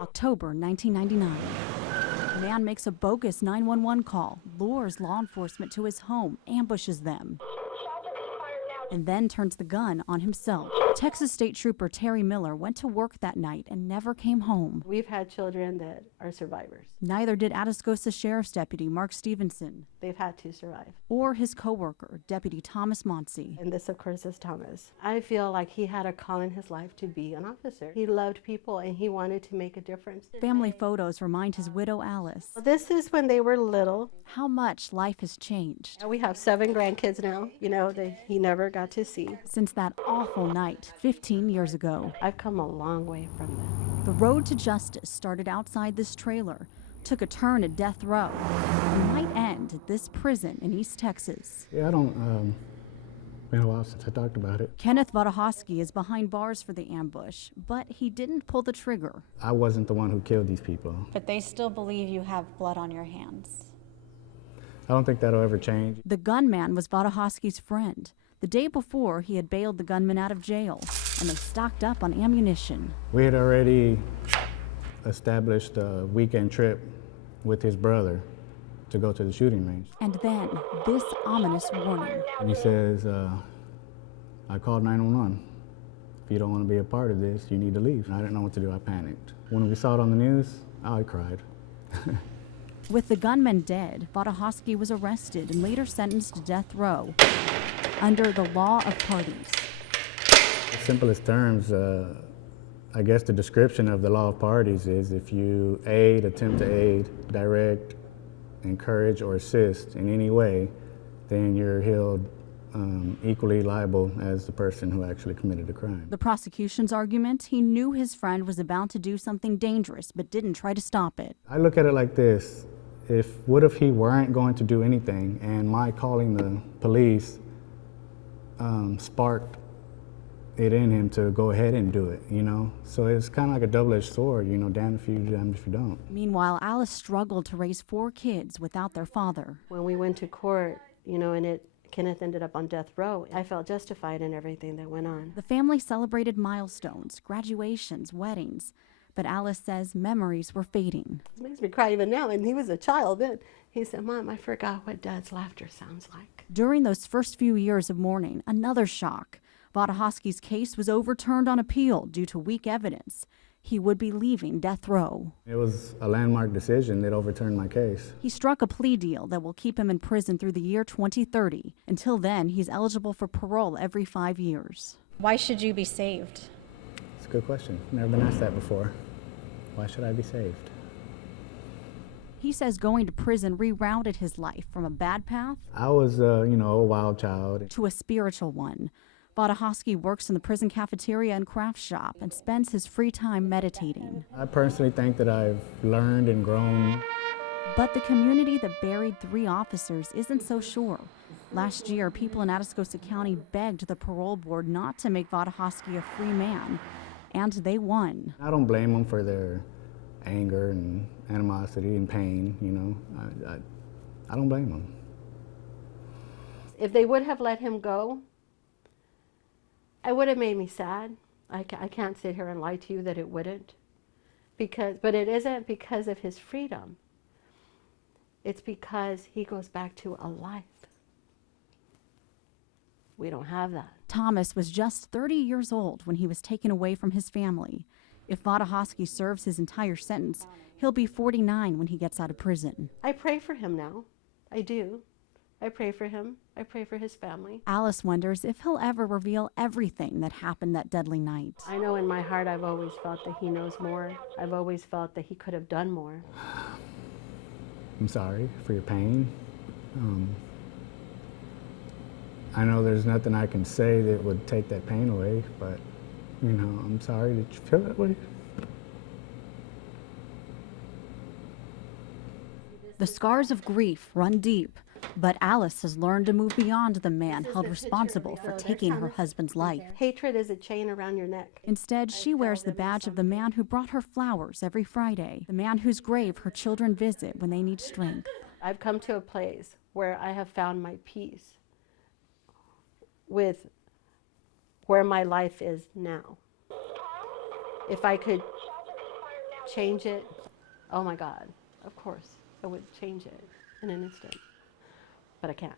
October 1999. A man makes a bogus 911 call, lures law enforcement to his home, ambushes them, and then turns the gun on himself. Texas State Trooper Terry Miller went to work that night and never came home. We've had children that are survivors. Neither did Atascosa Sheriff's Deputy Mark Stevenson. They've had to survive. Or his co-worker, Deputy Thomas Monsey. And this, of course, is Thomas. I feel like he had a call in his life to be an officer. He loved people and he wanted to make a difference. Family photos remind his widow, Alice. This is when they were little. How much life has changed. We have 7 grandkids now, that he never got to see. Since that awful night 15 years ago. I've come a long way from that. The road to justice started outside this trailer, took a turn at death row, and might end at this prison in East Texas. Yeah, been a while since I talked about it. Kenneth Vodahosky is behind bars for the ambush, but he didn't pull the trigger. I wasn't the one who killed these people. But they still believe you have blood on your hands. I don't think that'll ever change. The gunman was Vodahosky's friend. The day before, he had bailed the gunman out of jail, and they stocked up on ammunition. We had already established a weekend trip with his brother to go to the shooting range. And then, this ominous warning. And he says, I called 911. If you don't want to be a part of this, you need to leave. And I didn't know what to do. I panicked. When we saw it on the news, I cried. With the gunman dead, Vodahosky was arrested and later sentenced to death row under the law of parties. In simplest terms, I guess the description of the law of parties is if you aid, attempt to aid, direct, encourage, or assist in any way, then you're held equally liable as the person who actually committed the crime. The prosecution's argument, he knew his friend was about to do something dangerous but didn't try to stop it. I look at it like this. What if he weren't going to do anything and my calling the police sparked it in him to go ahead and do it, So it's kind of like a double-edged sword, damned if you do, damned if you don't. Meanwhile, Alice struggled to raise 4 kids without their father. When we went to court, and Kenneth ended up on death row, I felt justified in everything that went on. The family celebrated milestones, graduations, weddings, but Alice says memories were fading. It makes me cry even now, and he was a child then. He said, Mom, I forgot what Dad's laughter sounds like. During those first few years of mourning, another shock. Vodahosky's case was overturned on appeal due to weak evidence. He would be leaving death row. It was a landmark decision that overturned my case. He struck a plea deal that will keep him in prison through the year 2030. Until then, he's eligible for parole every 5 years. Why should you be saved? It's a good question. Never been asked that before. Why should I be saved? He says going to prison rerouted his life from a bad path I was, a wild child. to a spiritual one. Vodahosky works in the prison cafeteria and craft shop and spends his free time meditating. I personally think that I've learned and grown. But the community that buried 3 officers isn't so sure. Last year, people in Atascosa County begged the parole board not to make Vodahosky a free man, and they won. I don't blame them for their anger and animosity and pain, I don't blame them. If they would have let him go, it would have made me sad. I can't sit here and lie to you that it wouldn't. But it isn't because of his freedom. It's because he goes back to a life. We don't have that. Thomas was just 30 years old when he was taken away from his family. If Vodahosky serves his entire sentence, he'll be 49 when he gets out of prison. I pray for him now. I do. I pray for him. I pray for his family. Alice wonders if he'll ever reveal everything that happened that deadly night. I know in my heart I've always felt that he knows more. I've always felt that he could have done more. I'm sorry for your pain. I know there's nothing I can say that would take that pain away, but, I'm sorry that you feel that way. The scars of grief run deep, but Alice has learned to move beyond the man held responsible for taking her husband's life. Hatred is a chain around your neck. Instead, she wears the badge of the man who brought her flowers every Friday, the man whose grave her children visit when they need strength. I've come to a place where I have found my peace with where my life is now. If I could change it, oh my God, of course, I would change it in an instant. But I can't.